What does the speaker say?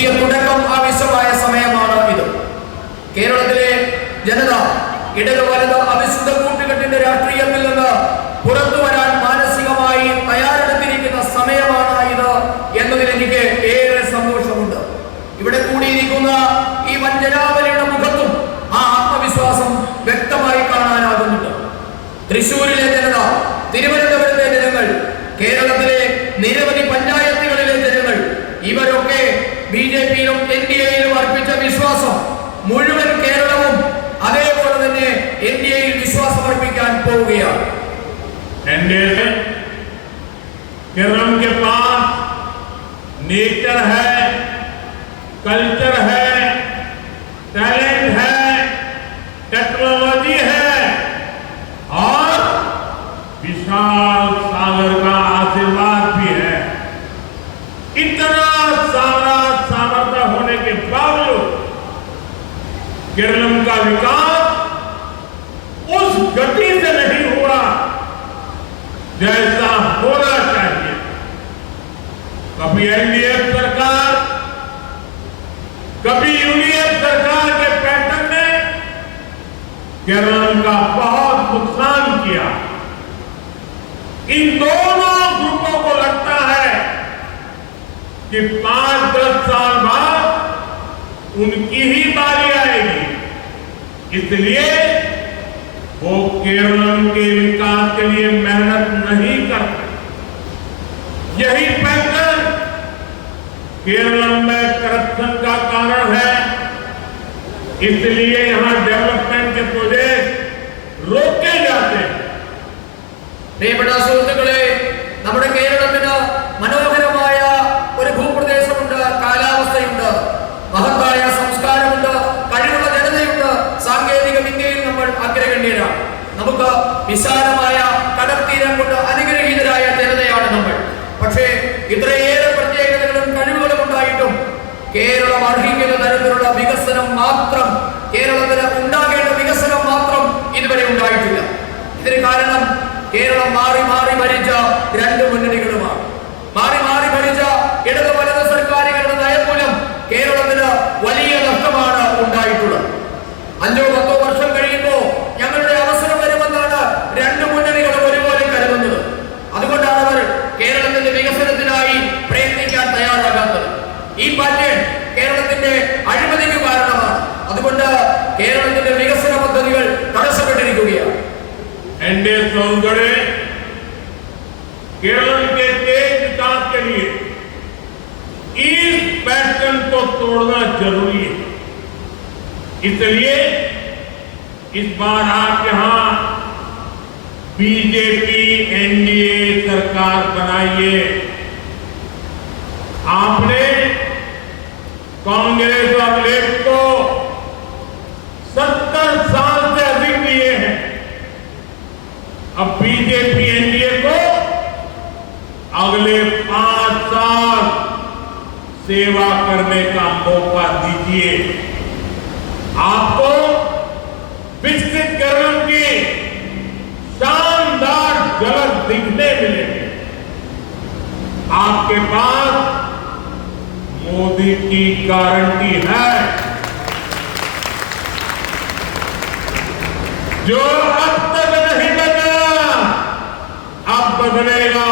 പുതിയ തുടക്കം ആവശ്യമായ സമയമാണ് ഇത്. കേരളത്തിലെ ജനത ഇടത് വലത് അവിശുദ്ധ കൂട്ടുകെട്ടിന്റെ രാഷ്ട്രീയത്തിൽ നിന്ന് പുറത്തു വരാൻ മാനസികമായി തയ്യാറെടുത്തിരിക്കുന്ന സമയമാണ് ഇത് എന്നതിൽ എനിക്ക് ഏറെ സന്തോഷമുണ്ട്. ഇവിടെ കൂടിയിരിക്കുന്ന ഈ വഞ്ചനാവലിയുടെ മുഖത്തും ആ ആത്മവിശ്വാസം വ്യക്തമായി കാണാനാകുന്നുണ്ട്. തൃശ്ശൂരിലെ ജനത, തിരുവനന്തപുരത്തെ ജനങ്ങൾ, കേരളത്തിലെ നിരവധി പഞ്ചായത്തുകളിലെ ജനങ്ങൾ, ഇവരൊക്കെ ബിജെപിയിലും എൻഡിഎയിലും അർപ്പിച്ച വിശ്വാസം മുഴുവൻ കേരളവും അതേപോലെ തന്നെ എൻഡിഎയിൽ വിശ്വാസം അർപ്പിക്കാൻ പോവുകയാണ്. एनडीए केरल के पास नेचर है, कल्चर है, टैलेंट है, टेक्नोलॉजी है और विशाल सागर का आशीर्वाद भी है। इतना सारा सामर्थ्य होने के बावजूद केरल का विकास उस गति से नहीं हुआ जैसा होना चाहिए। कभी एनडीएफ सरकार, कभी यूडीएफ सरकार के पैटर्न ने केरल का बहुत नुकसान किया। इन दोनों ग्रुपों को लगता है कि 5-10 साल बाद उनकी ही बारी आएगी, इसलिए वो केरल के विकास के लिए मेहनत नहीं करते। यही पैटर्न केरल में करप्शन का कारण है, इसलिए यहां डेवलपमेंट के प्रोजेक्ट रोके जाते हैं। പ്രിയപ്പെട്ട സുഹൃത്തുക്കളെ, നമ്മുടെ കേരളത്തിന് മനോഹരമായ ഒരു ഭൂപ്രദേശമുണ്ട്, കാലാവസ്ഥയുണ്ട്, മഹത്തായ സംസ്കാരമുണ്ട്, കഴിവുള്ള ജനതയുണ്ട്, സാങ്കേതിക വിദ്യയിൽ നമ്മൾ അഗ്രഗണ്യരാണ്. നമുക്ക് വിശാലമായ കടൽത്തീരം കൊണ്ട് അനുഗ്രഹീതരായ ജനതയാണ് നമ്മൾ. പക്ഷേ ഇത്രയേറെ പ്രത്യേകതകളും കഴിവുകളും ഉണ്ടായിട്ടും കേരളം അർഹിക്കുന്ന തരത്തിലുള്ള വികസനം മാത്രം, കേരളത്തിന് ഉണ്ടാകേണ്ട വികസനം മാത്രം ഇതുവരെ ഉണ്ടായിട്ടില്ല. ഇതിന് കാരണം കേരളം മാറി മാറി ഭരിച്ച രണ്ട് മുന്നണികളുമാണ്. മാറി മാറി ഭരിച്ച ഇടത് വലത് സർക്കാരുകളുടെ നയം മൂലം കേരളത്തിന് വലിയ നഷ്ടമാണ് ഉണ്ടായിട്ടുള്ളത്. 5-10 വർഷം കഴിയുമ്പോൾ ഞങ്ങളുടെ അവസരം വരുമെന്നാണ് രണ്ട് മുന്നണികളും ഒരുപോലെ കരുതുന്നത്. അതുകൊണ്ടാണ് അവർ കേരളത്തിന്റെ വികസനത്തിനായി പ്രയത്നിക്കാൻ തയ്യാറാകാത്തത്. ഈ പാറ്റേൺ കേരളത്തിന്റെ അഴിമതിക്ക് കാരണമാണ്. അതുകൊണ്ട് കേരളത്തിന്റെ വികസന പദ്ധതികൾ തടസ്സപ്പെട്ടിരിക്കുകയാണ്. एनडीए चौधरी केरल के तेज विकास के लिए इस पैटर्न को तोड़ना जरूरी है। इसलिए इस बार आप यहां बीजेपी एनडीए सरकार बनाइए। आपने कांग्रेस और लेफ्ट को 70 साल से अधिक दिए हैं। अब बीजेपी एनडीए को अगले 5 साल सेवा करने का मौका दीजिए। आपको विकसित केरल की शानदार झलक दिखने मिलेगी। आपके पास मोदी की गारंटी है। जो अब तक नहीं बदला, अब बदलेगा